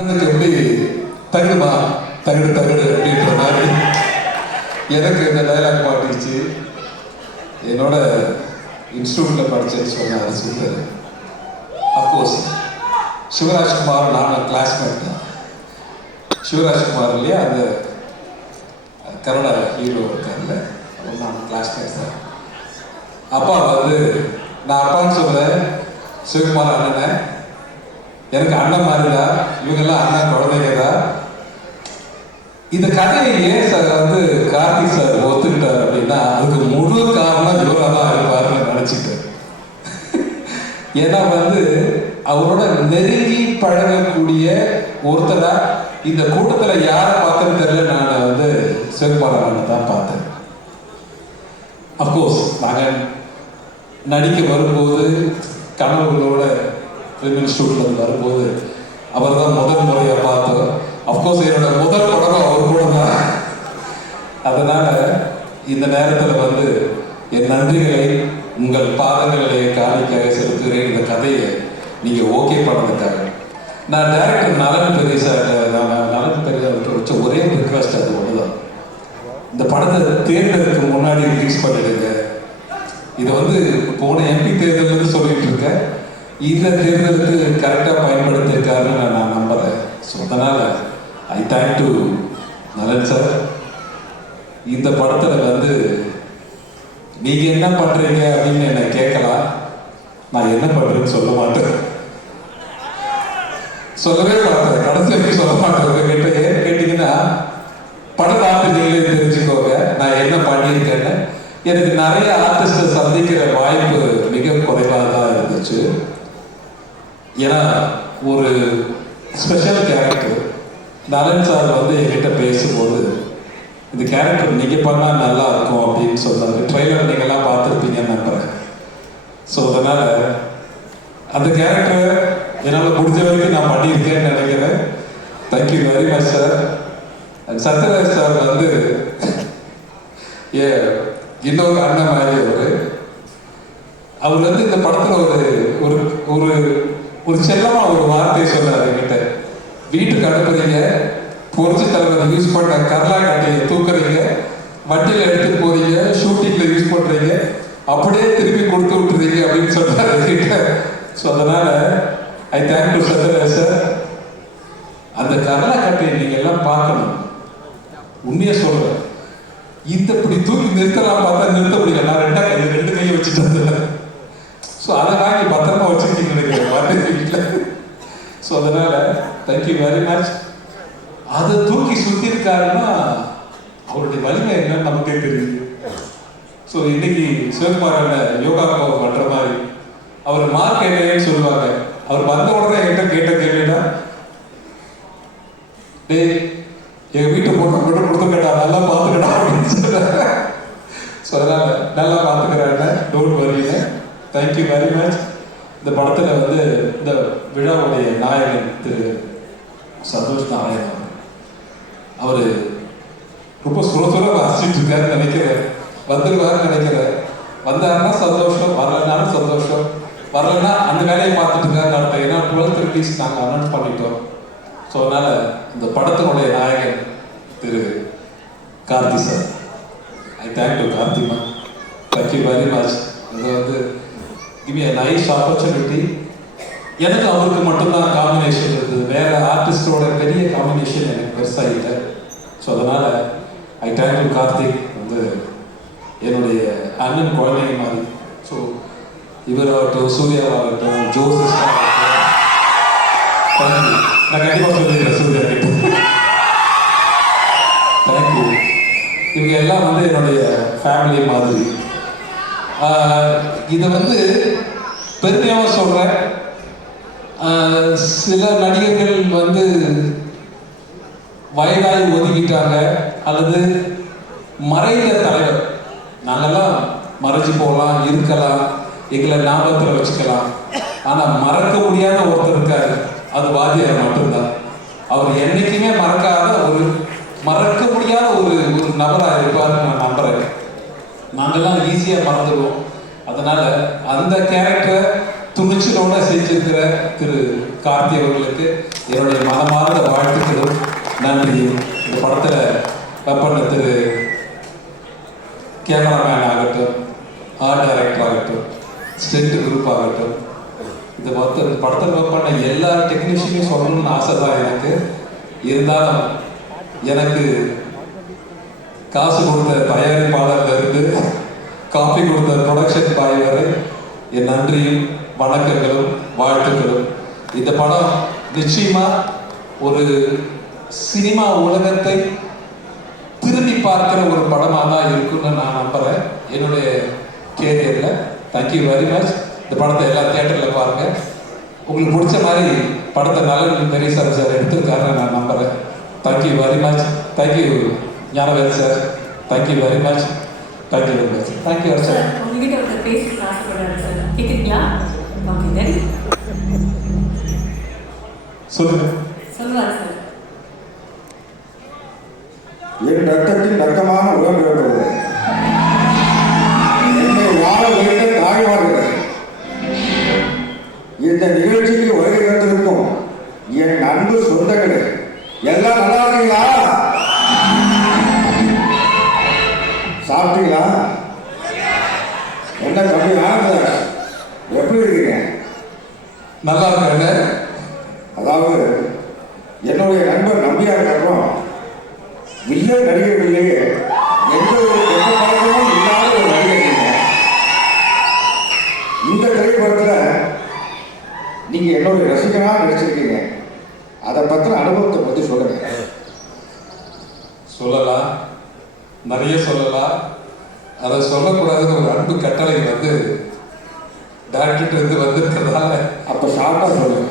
எனக்கு எப்படி தகுமா தகுடு தகுடு அப்படின்ற மாதிரி எனக்கு இந்த டைலாக் மாட்டிச்சு. என்னோட இன்ஸ்டியூட்டில் படித்தேன்னு சொன்னார் சுந்தர். அஃப்கோர்ஸ் சிவராஜ்குமார் நானும் கிளாஸ்மேட் தான். சிவராஜ்குமார் இல்லையா, அந்த கன்னட ஹீரோ இருக்கார்ல, நான் கிளாஸ்மேட் தான். அப்பா வந்து நான் அப்பான்னு சொல்கிறேன், சிவகுமார் அண்ணனை எனக்கு அண்ணன் மாதிரிதா, இவங்கெல்லாம் அண்ணன் குழந்தைங்க தான். இந்த கதையை ஏன் சார் வந்து கார்த்திக் சார் ஒத்துக்கிட்டார் அப்படின்னா, அதுக்கு முழு காரணம் இவராக தான் இருப்பாருன்னு நினச்சிட்டேன். ஏன்னா வந்து அவரோட நெருங்கி பழகக்கூடிய ஒருத்தரா இந்த கூட்டத்தில் யாரை பார்த்தேன்னு தெரியல, நான் வந்து சிவகுமார் அண்ணனை தான் பார்த்தேன். அஃப்கோர்ஸ் நாங்கள் நடிக்க வரும்போது கனவுகளோட ஃபிலிம் இன்ஸ்டியூட்டில் வரும்போது அவர் தான் முதல் முறையாக பார்த்தோம். அஃப்கோர்ஸ் என்னோட முதல் படம் அவர் கூட தான். அதனால் இந்த நேரத்தில் வந்து என் நன்றிகளை உங்கள் பாதங்களை காணிக்காக செலுத்துகிறேன். இந்த கதையை நீங்கள் ஓகே பண்ணதுக்காக. நான் டைரக்டர் நலன் பெரிய சார், நலன் பெரிய வச்ச ஒரே ரிக்வெஸ்ட் அது ஒன்று தான், இந்த படத்தை தேர்தலுக்கு முன்னாடி ரிலீஸ் பண்ணிடுங்க. இதை வந்து போன எம்பி தேர்தல் சொல்லிட்டு இருக்கேன், இந்த தேர்தலுக்கு கரெக்டாக பயன்படுத்தியிருக்காருன்னு நான் நம்புகிறேன். ஸோ அதனால் ஐ தேங்க் டு நலன் சார். இந்த படத்தில் வந்து நீங்கள் என்ன பண்ணுறீங்க அப்படின்னு என்னை கேட்கலாம், நான் என்ன பண்ணுறேன்னு சொல்ல மாட்டேன், சொல்லவே மாட்டேன், கடைசி வரைக்கும் சொல்ல மாட்டேன். உங்ககிட்ட ஏன்னு கேட்டிங்கன்னா படம் பார்த்து நீங்களே தெரிஞ்சுக்கோங்க நான் என்ன பண்ணியிருக்கேன்னு. எனக்கு நிறைய ஆர்டிஸ்டை சந்திக்கிற வாய்ப்பு மிக குறைவாக தான் இருந்துச்சு. ஏன்னா ஒரு ஸ்பெஷல் கேரக்டர் நலன் சார் வந்து என்கிட்ட பேசும்போது, இந்த கேரக்டர் நீங்கள் பண்ணால் நல்லா இருக்கும் அப்படின்னு சொன்னாங்க. ட்ரெய்லர் நீங்கள்லாம் பார்த்துருப்பீங்கன்னு நம்புகிறேன். ஸோ அதனால் அந்த கேரக்டரை என்னால் முடிஞ்ச வரைக்கும் நான் பண்ணியிருக்கேன்னு நினைக்கிறேன். Thank you very much sir. And Sathyaraj sir வந்து இன்னொரு அண்ணன் மாதிரி அவர் வந்து இந்த படத்தில் ஒரு ஒரு ஒரு செல்லமாக ஒரு வார்த்தையை சொன்னார் என்கிட்ட. வீட்டுக்கு அனுப்புறீங்க, பொறிச்சு தலைவர் யூஸ் பண்ண கரலா கட்டையை தூக்குறீங்க, வண்டியில் எடுத்துட்டு போறீங்க, ஷூட்டிங்கில் யூஸ் பண்ணுறீங்க, அப்படியே திருப்பி கொடுத்து விட்டுறீங்க அப்படின்னு சொன்னார் என்கிட்ட. ஸோ அதனால் ஐ தேங்க் டு சத்யராஜ் சார். அந்த கரலா கட்டையை நீங்கள் எல்லாம் பார்க்கணும். உண்மையாக சொல்கிறேன், இந்த இப்படி தூக்கி நிறுத்தலாம் பார்த்தா நிறுத்த முடியல. நான் ரெண்டு கையை வச்சுட்டு வந்தேன். ஸோ அதை வாங்கி பத்திரமா வச்சுருக்கீங்க நினைக்கிறேன் பாட்டு வீட்டில். ஸோ அதனால் தேங்க்யூ வெரி மச். அதை தூக்கி சுற்றிருக்காருன்னா அவருடைய வலிமை என்னன்னு நமக்கே தெரியுது. ஸோ இன்னைக்கு சிவகுமார் யோகா பண்ணுற மாதிரி அவர் மார்க் என்னன்னு சொல்லுவாங்க. அவர் வந்த உடனே என்கிட்ட கேட்ட கேள்வினா, டேய் எங்கள் வீட்டை போட்டு மட்டும் கொடுத்துக்கடா, நல்லா பார்த்துக்கடா அப்படின்னு சொல்கிறாங்க. ஸோ அதனால் நல்லா பார்த்துக்கிறாங்க, டோன்ட் வரிங்க. Thank you very much. இந்த படத்தில் வந்து இந்த விழாவுடைய நாயகன் திரு சந்தோஷ் நாராயணன் அவர் ரொம்ப சுரசுரம் வாசிச்சுட்டு இருக்காருன்னு நினைக்கிறேன். வந்துடுவாருன்னு நினைக்கிறேன். வந்தாருன்னா சந்தோஷம், வரலனாலும் சந்தோஷம், வரலன்னா அந்த வேலையை பார்த்துட்டு இருக்காருன்னு அர்த்தம். ஏன்னா 12th ரிலீஸ் நாங்கள் அனௌன்ஸ் பண்ணிட்டோம். ஸோ அதனால் இந்த படத்தினுடைய நாயகன் திரு Karthi sir, I thank to கார்த்திமா. Thank you very much. இது வந்து give me a nice opportunity. எனக்கு அவருக்கு மட்டும்தான் காம்பினேஷன் இருந்தது, வேற ஆர்டிஸ்டோட பெரிய காம்பினேஷன் எனக்கு பெருசாக இல்லை. ஸோ அதனால் ஐ தேங்க் டு கார்த்திக். வந்து என்னுடைய அண்ணன் குழந்தைங்க மாதிரி. ஸோ இவராகட்டும், சூர்யாவாகட்டும், ஜோசஸ் ஆகட்டும், தேங்க்யூ. நான் கண்டிப்பாக சொல்லிடுறேன் சூர்யா கிட்ட தேங்க்யூ. இவங்க எல்லாம் வந்து என்னுடைய ஃபேமிலி மாதிரி. இதை வந்து பெருமையாக சொல்கிறேன். சில நடிகர்கள் வந்து வயதாகி ஒதுக்கிட்டாங்க, அல்லது மறைந்த தலைவர், நாங்கள்லாம் மறைஞ்சு போகலாம், இருக்கலாம், எங்களை ஞாபகத்தில் வச்சுக்கலாம். ஆனால் மறக்க முடியாத ஒருத்தர் இருக்காரு, அது வாத்தியார் மட்டும்தான். அவர் என்னைக்குமே மறக்க முடியாத ஒரு நபராக இருப்பார்னு நான் நம்புகிறேன். நாங்கள்லாம் ஈஸியாக மறந்துடுவோம். அதனால் அந்த கேரக்டரை துணிச்சலோடு செஞ்சிருக்கிற திரு கார்த்தி அவர்களுக்கு என்னுடைய மனமார்ந்த வாழ்த்துக்களும் நன்றியும். இந்த படத்தில் ஒர்க் பண்ண திரு கேமராமேன் ஆகட்டும், ஆர்ட் டைரக்டர் ஆகட்டும், ஸ்டென்ட் குரூப் ஆகட்டும், இந்த படத்தில் ஒர்க் பண்ண எல்லா டெக்னீஷியனையும் சொல்லணும்னு ஆசை தான் எனக்கு. இருந்தாலும் எனக்கு காசு கொடுத்த தயாரிப்பாளர்ல இருந்து காப்பி கொடுத்த ப்ரொடக்ஷன் பாய் வரை என் நன்றியும் வணக்கங்களும் வாழ்த்துக்களும். இந்த படம் நிச்சயமா ஒரு சினிமா உலகத்தை திரும்பி பார்க்கிற ஒரு படமாக தான் இருக்குன்னு நான் நம்புறேன் என்னுடைய கேரியரில். Thank you very much. இந்த படத்தை எல்லா தியேட்டரில் பாருங்க. உங்களுக்கு பிடிச்ச மாதிரி படத்தை நல்ல பெரியசாமி சார் எடுத்திருக்காருன்னு நான் நம்புறேன். Thank you very much. Thank you Gnanavel sir. Thank you very much. Thank you very much. Thank you sir. உங்ககிட்ட ஒரு பேச ஆசைப்படுறாரு சார். கேட்குறீங்களா? ஓகே தென் சொல்லுங்க. சொல்லுவார் சார். என் ரத்தத்தின் ரத்தமான உடம்பு வருகிறது. என்னை வாழ வைத்த தாய் வாழ்கிறது. இந்த நிகழ்ச்சிக்கு வருகை வந்திருக்கும் என் அன்பு சொந்தங்களே, எல்லாம் நல்லா இருக்கீங்களா? சாப்பிட்டீங்களா? என்ன தம்பி ஆனந்த, எப்படி இருக்கீங்க? நல்லா இருக்காங்க. அதாவது என்னுடைய நண்பர் நம்பியார் அப்புறம் வில்லன் நடிகர்களிலேயே எந்த ஒரு கெட்ட பழக்கமும் இல்லாத ஒரு நடிகர். இந்த திரைப்படத்தில் நீங்க என்னுடைய ரசிகனா நடிச்சிருக்கீங்க. அதை பற்றின அனுபவத்தை பற்றி சொல்லுங்க. சொல்லலாம், நிறைய சொல்லலாம். அதை சொல்லக்கூடாதுன்னு ஒரு அன்பு கட்டளை வந்து டாக்டர் இருந்து வந்திருக்கிறதால அப்போ ஷார்ட்டா சொல்லுங்க.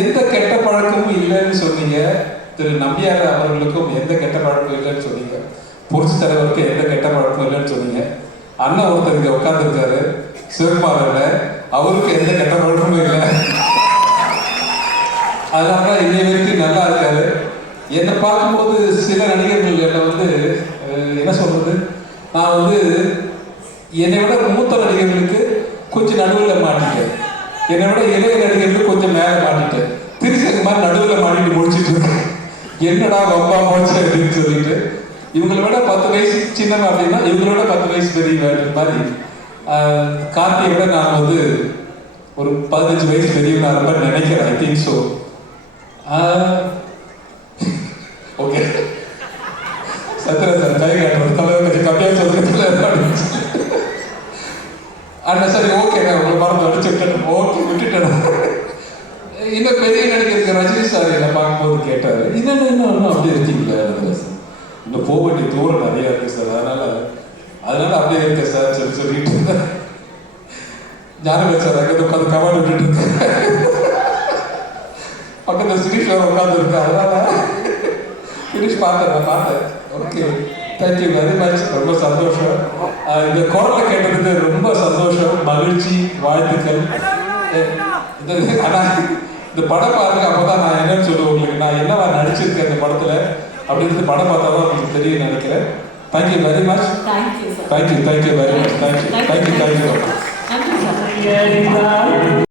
எந்த கெட்ட பழக்கமும் இல்லைன்னு சொன்னீங்க. திரு நம்பியார் அவர்களுக்கும் எந்த கெட்ட பழக்கமும் இல்லைன்னு சொன்னீங்க. புரட்சி தலைவருக்கு எந்த கெட்ட பழக்கமும் இல்லைன்னு சொன்னீங்க. அண்ணன் ஒருத்தர் இங்கே உட்காந்துருக்காரு சிவகுமார்ல, அவருக்கு எந்த கெட்ட பழக்கமும் இல்லை. அதனால இன்னை வரைக்கும் நல்லா இருக்காரு. என்னை பார்க்கும்போது சில நடிகர்கள் என்னை வந்து என்ன சொல்றது, நான் வந்து என்னை விட மூத்த நடிகர்களுக்கு கொஞ்சம் நடுவில் மாட்டிட்டேன், என்னை விட இளைய நடிகர்களுக்கு கொஞ்சம் மேலே மாட்டிட்டேன். திருச்சி மாதிரி நடுவில் மாட்டிட்டு முடிச்சுட்டு இருக்கேன். என்னடா வம்பா போச்சு அப்படின்னு சொல்லிட்டு, இவங்களை விட 10 வயசு சின்னவன் அப்படின்னா இவங்களோட 10 வயசு பெரிய மாதிரி. கார்த்தியை விட நான் வந்து ஒரு 15 வயசு பெரியவனா இருப்பேன் நினைக்கிறேன். I think so. Okay Sathra sir கை காட்டுறது தலைவர் கொஞ்சம் கம்மியாக சொல்றதுல அண்ணா சரி ஓகே நான் உங்களை மறந்து அடிச்சு விட்டுட்டேன். ஓகே விட்டுட்டேன். இன்னும் பெரிய நடிகருக்கு ரஜினி சார் என்னை பார்க்கும்போது கேட்டார், இன்னும் அப்படி இருக்கீங்களா சார், இன்னும் போக வேண்டிய தூரம் நிறையா இருக்கு சார், அதனால அப்படியே இருக்கேன் சார் சொல்லிட்டு இருந்தேன். ஞானவேல் சார் அங்கே உட்காந்து கமெண்ட் விட்டுட்டு இருக்கேன். பக்கத்தில் சிரீஷ் வேறு உட்காந்து இருக்கேன். அதனால சிரீஷ் பார்த்தேன். Okay thank you very much. ரொம்ப சந்தோஷம். இந்த குரலை கேட்டதுக்கு ரொம்ப சந்தோஷம், மகிழ்ச்சி, வாழ்த்துக்கள். ஆனால் இந்த படம் பாருங்க, அப்போதான் நான் என்னன்னு சொல்லுவேன் உங்களுக்கு, நான் என்னவா நடிச்சிருக்கேன் இந்த படத்துல அப்படின்றது படம் பார்த்தா தான் உங்களுக்கு தெரியும் நினைக்கிறேன். Thank you very much. Thank you sir. Thank you very much. Thank you. நன்றி சார்.